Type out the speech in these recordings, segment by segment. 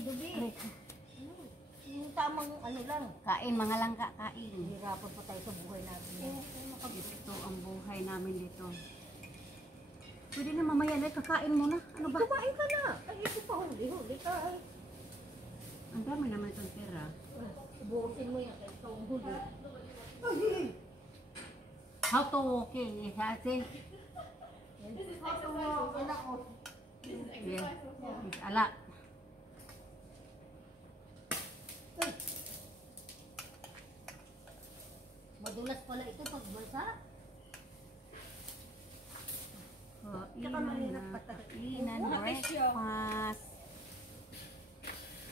Dubi. Yung tamang ano lang. Kain, mga langka, kain. Hirapan pa tayo sa buhay natin. Ito ang buhay namin dito. Pwede na mamaya na, kakain mo na. Ano ba? Kumain ka na. Ay, ito pa huli ka. Ay. Ang dami naman itong pera. Buusin mo yan kaya itong huli. How to walking? Kasi, yes, ala. Madulas pala ito pag bansa. Kainan, breakfast.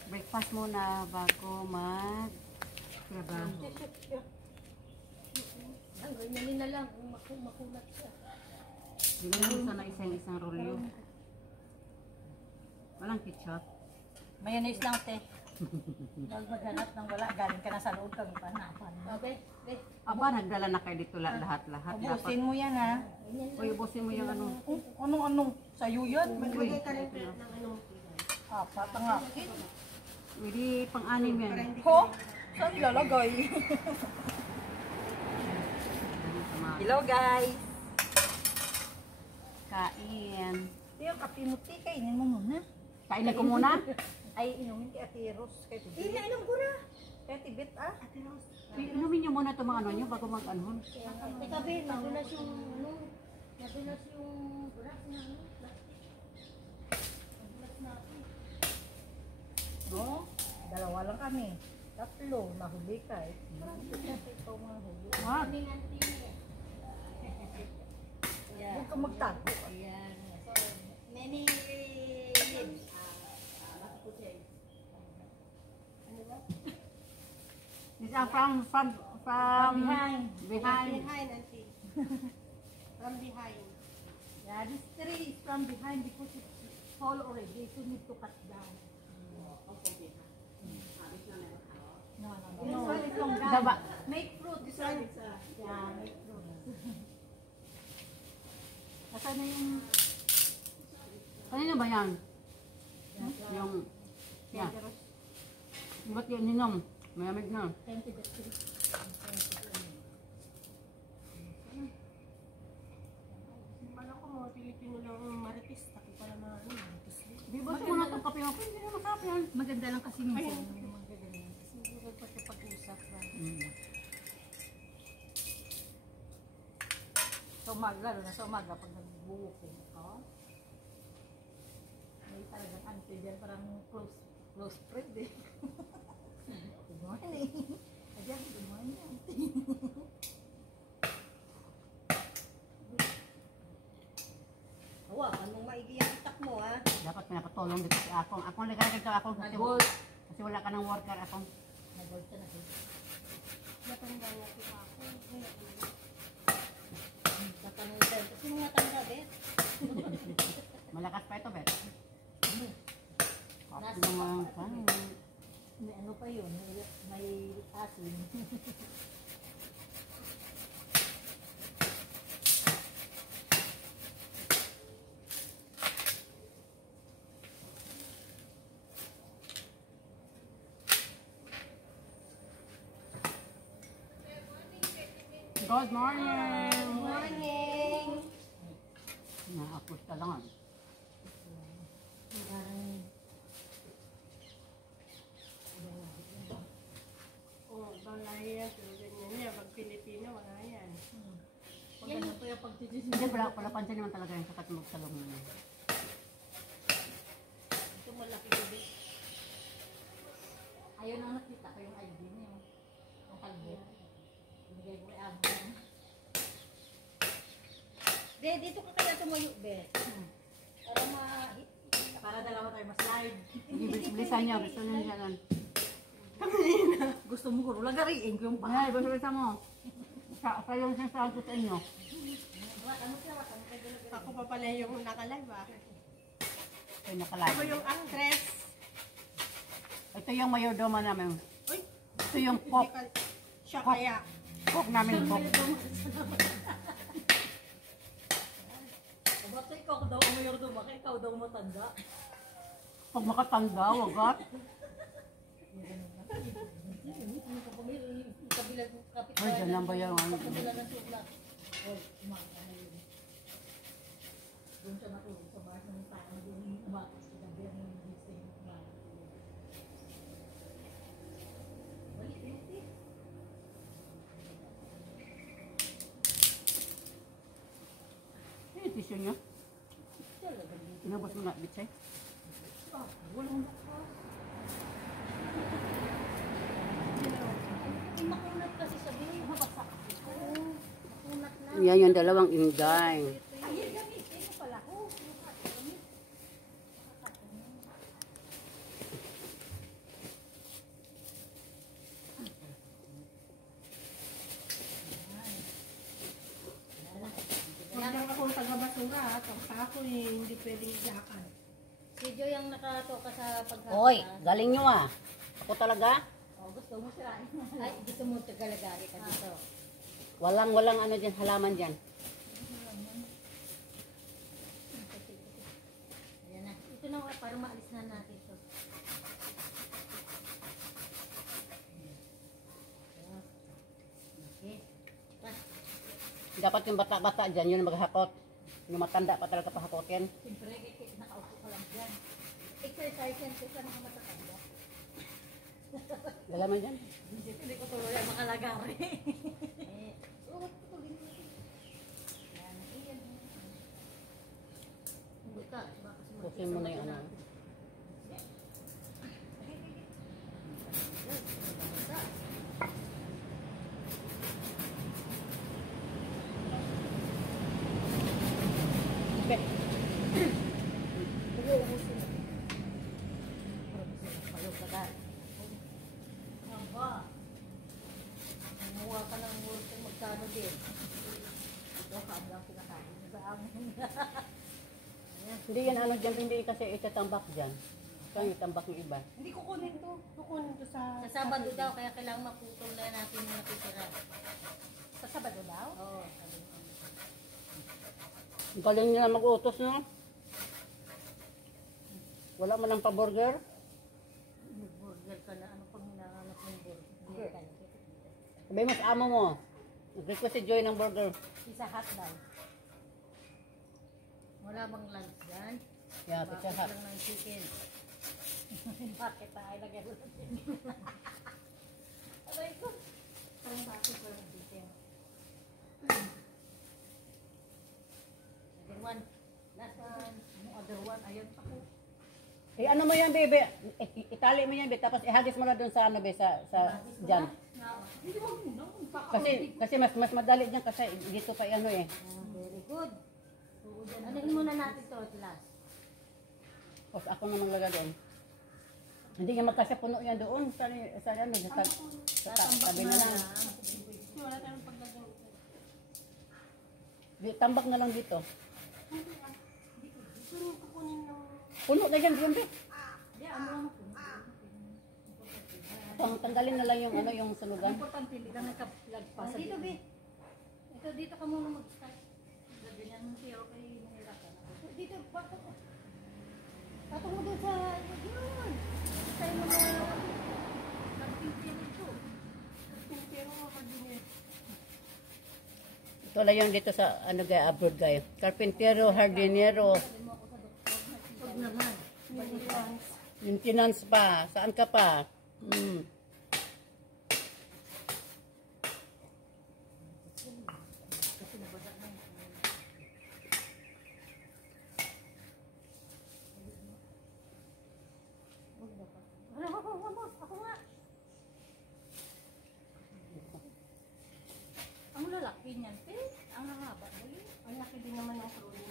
Breakfast muna bago mag-trabaho. Ang ganyan na lang kung makulat siya. Bigyan mo sana isang rolyo. Walang ketchup. Mayonnaise lang, te. Huwag maghanap ng wala. Galing ka na sa loob kami panapan. Okay, okay. Aba, nagdala na kayo dito lahat-lahat. Ubusin mo yan, ha? Uy, ubusin mo yung ano. Anong sa'yo yan? Magbigay ka rin ng ano. Apat ang nga. Hindi pang-anim yan. Ho? Saan ilalagay? Hello, guys. Kain. Yung kape mo, te. Kainin mo muna. Kainin ko muna. Ay, inumin kay Ate Rose. Kay Tibet. Inainom ko na. Kay Tibet, ah. Ate Rose. Inumin niyo muna itong mga ano niyo bago mag-anhon. Teka, Ben, madulas yung ano. Madulas yung brass na ano. Plastic. Madulas natin. No? Dalawa lang kami. Tatlo. Nahuli ka, eh. Ito mga huli. Wag. Huwag ka magtago. Ayan. So, many lives. Ano ba? These are from behind. Behind. Behind, auntie. From behind. Yeah, this tree is from behind because it's tall already, so you need to cut down. No. This one is long down. Daba. Make fruit. This one is yeah, make fruit. Nasaan na yung... Kanina ba yan? Yung... Yan. Ba't yun ninom? Mayamig na. Thank you, the tree. Paano ko mga Pilipino lang maritis? Taki pala mga ano, maritis. Di ba mo na itong kape ako? Hindi na makape yan. Maganda lang kasi minsan yung mga ganyan. Kasi hindi ko pag-usap ba. Sa umaga, lalo na sa umaga pag nag-booking ako. May talagang auntie dyan, parang close friend eh. Good morning. Ayan, good morning auntie. Awa, anong maigi ang itak mo, ha? Dapat pinapatulong dito si Akong. Akong nagkagad ka Akong. Kasi wala ka ng worker Akong. Nag-work ka na din. Matanda nga si ako. Matanda. Kasi mga matanda, Bet. Malakas pa ito, Bet. Kasi naman, May ano pa yun, may asin. Good morning! Morning! Nakapos ka lang. Oh, balaya. Ganyan niya. Pag Pilipino, wala yan. Maganda po yung pagtitisip. Hindi, pala pansin naman talaga yung sakat mo sa loob. Ito malaki ko din. Ayun ang nakita ko yung ID niya. Ang kalbo. Binigay ko kay Abo. Be, dito ka kaya tumayo, Be. Para dalawa tayo ma-slide. Bilisan niya, bilisan niya yan. Gusto mo guro, lagariin ko yung Ay, bilisan mo. Kayo yung sinasabi sa inyo. Ako pa pala yung nakalive, ah. Ito yung nakalive. Ako yung actress. Ito yung mayordoma namin. Uy, Ito yung cook. siya kaya. Cook namin, cook. Ba't ikaw daw ang mayordo ba? Ikaw daw matanda. Pag makatanda, wagat. Kabilang kapit Ay, dyan lang ba yan? Kabila ng sulat. Oh, umaga na yun. Doon siya natulog sa bahay ng tao. Doon yung umaga. Sinabi ang yung gising yung umaga. Balik, balik. Eh, tissue niyo. Inabas mo na, Bitsay. Walang bukas. Ay, makunat kasi sabi niya. Mabasak. Oo, makunat na. Yan yung dalawang inday. Ay, gamitin mo pala ko. Yan. Huwag ako taga-basura, tapos ako hindi pwedeng iyakan. Si Joy ang nakatoka sa pagkakita. Hoy, galing nyo ah. Ako talaga? Oh, gusto mo sirain. Ay, gusto mo tagalagari ka dito. Walang ano dyan, halaman dyan. Ayan na. Ito na para maalis na natin ito. Okay. Dapat yung bata-bata dyan, yun ang maghakot. Yung matanda pa talaga pahakotin. Siyempre, nakaupo ka lang dyan. Exercise yan kasi mga matatanda. Lalaman dyan. Hindi ko tuloy ang makalagari. Eh, Oo, tuloy mo. yan. Iyan. Buka. Baka Pusin mo na yung ano. Okay. Aba. Kumuha ka ng work ng magkano din. Ito, kami ang pinakain niya sa amin. Hindi yan ano dyan, hindi kasi itatambak dyan. Kaya itambak yung iba. Hindi kukunin to. Kukunin to sa... Sa Sabado daw, kaya kailangan maputol na natin yung natitira. Sa Sabado daw? Oo, sabi ko. Ang galing nila mag-utos, no? Wala man lang pa-burger. Burger ka na. Ano pang hinahanap ng burger? Sabi mo sa amo mo. Nag-request si Joy ng burger. Isa hot daw. Wala bang lunch dyan? Yeah, Bakit pizza hut. lang ng chicken? Bakit tayo lagay mo sa chicken? Aray ko. Parang bakit ko lang chicken. Second one. Last one. Yung other one, ayun pa ko. Eh ano mo yan, bebe? Itali mo yan, bebe. Tapos ihagis mo na dun sa ano, bebe, sa dyan. Hindi mo muna. Kasi mas madali dyan kasi dito pa ano eh. Very good. Anuhin muna natin to at last. Tapos ako na maglagay doon. Hindi nga magkasya puno yan doon. Sa ano, sa tabi na lang. Wala tayong paglagay. Tambak na lang dito. Pero kukunin ng... Puno na yan, bebe. Yeah, ano lang po. Tanggalin na lang yung ano, yung sunugan. Importante, hindi ka nagka-lagpas. Dito, Bi. Dito ka muna mag-start. Ganyan mo siya, okay, mahirapan ako. Dito, bakit? Patong mo doon sa... Yun. Tayo mo na... Nagpipili ito. Pero makagini. Ito lang yung dito sa ano gaya, abroad gaya. Carpintero, hardinero, Huwag naman. maintenance pa. Saan ka pa? Hmm. Ako nga. Ang lalaki niyan, ang hahaba. Ang laki din naman ng kroni.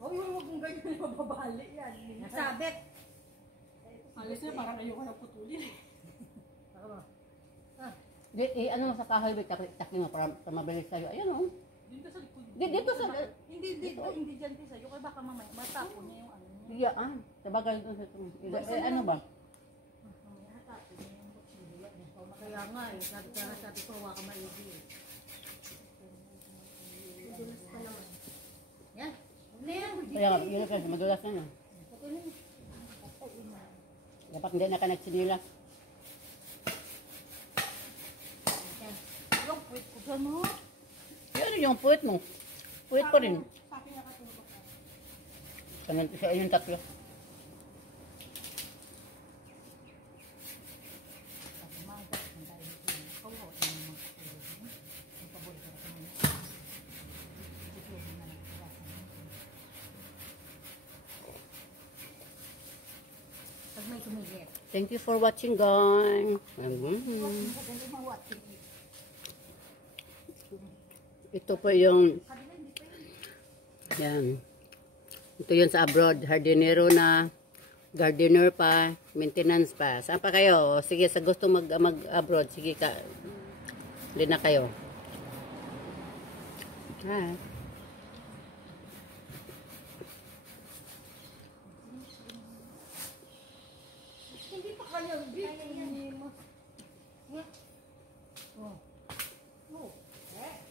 Oh, huwag mong ganyan, mababali yan. Sabit. Alis na, parang ayoko na putulin. Ano mo sa kahoy, taki mo para mabilis sa'yo. Ayan o. Dito sa likod. Dito sa... Hindi dito, hindi dyan din sa'yo. Kaya baka mamaya, matapon niya yung ano niya. Iyaan. Sabagay doon sa ano ba? Mamaya, hatapon niya yung butsilya niya. Kaya nga eh. Sabi ko, huwag ka maigi eh. Madulas pa naman. Yan. Huwag na yan. Kaya nga, yun kasi madulas na yun. Ito Dapat hindi na ka nagsinilas. Yung puwit ko dyan mo. Ano yung puwit mo? Puwit pa rin. Sa akin nakatulog ka. Sa inyong tatlo. Pag may tumigit. Thank you for watching, guys. Ito po yung yan. Ito yun sa abroad. Hardinero na, gardener pa, maintenance pa. Saan pa kayo? Sige, sa gusto mag-abroad, sige ka. Hindi na kayo. Ha? Hindi pa kayo, hindi.